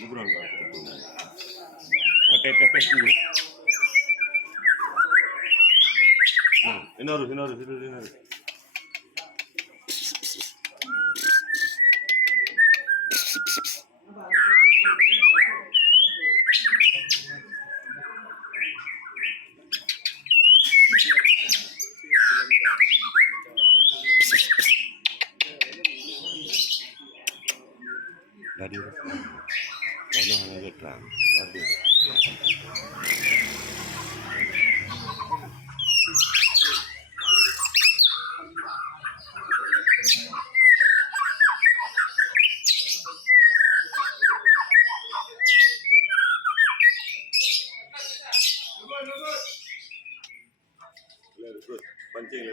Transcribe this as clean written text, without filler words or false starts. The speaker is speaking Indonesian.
Muguran ka. Tes dulu. Ini harus. Tadi, mana hanya reklam. Tadi. Pancing ya,